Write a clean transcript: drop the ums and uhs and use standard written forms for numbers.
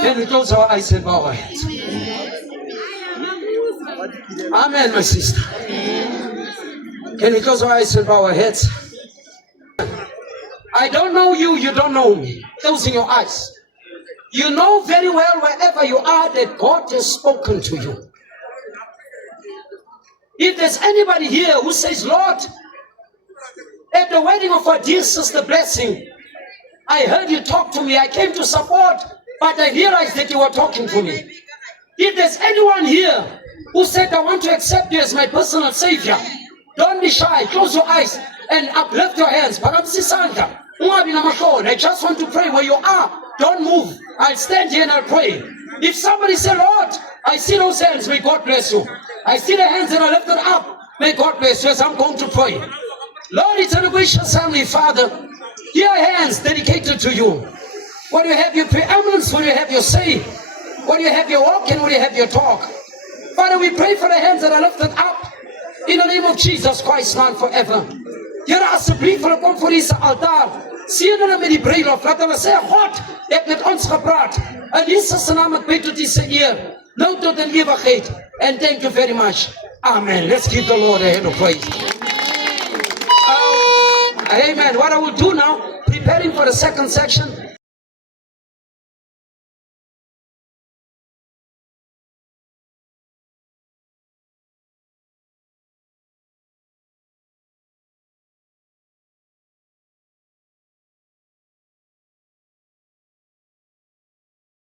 Can we close our eyes and bow our heads? Amen, my sister. Can we close our eyes and bow our heads? I don't know you, you don't know me. Closing your eyes. You know very well wherever you are that God has spoken to you. If there's anybody here who says, Lord, at the wedding of our dear sister Blessing, I heard you talk to me. I came to support, but I realized that you were talking to me. If there's anyone here who said, I want to accept you as my personal savior, don't be shy. Close your eyes and uplift your hands. I just want to pray where you are. Don't move. I'll stand here and I'll pray. If somebody said, Lord, I see those hands, may God bless you. I see the hands that are lifted up. May God bless you as I'm going to pray. Lord, eternal gracious Heavenly Father, here are hands dedicated to you. When you have your preeminence, when you have your say, when you have your walk and when you have your talk. Father, we pray for the hands that are lifted up in the name of Jesus Christ, now and forever. Here asseblief vir 'n kom voor hierdie altaar. Seën hulle met die bruiloft. Laat hulle sê, God het met ons gepraat. In Jesus se naam ek bid tot U se eer. Nou tot in ewigheid. And thank you very much. Amen. Let's give the Lord a hand of praise. Amen. What I will do now, preparing for the second section,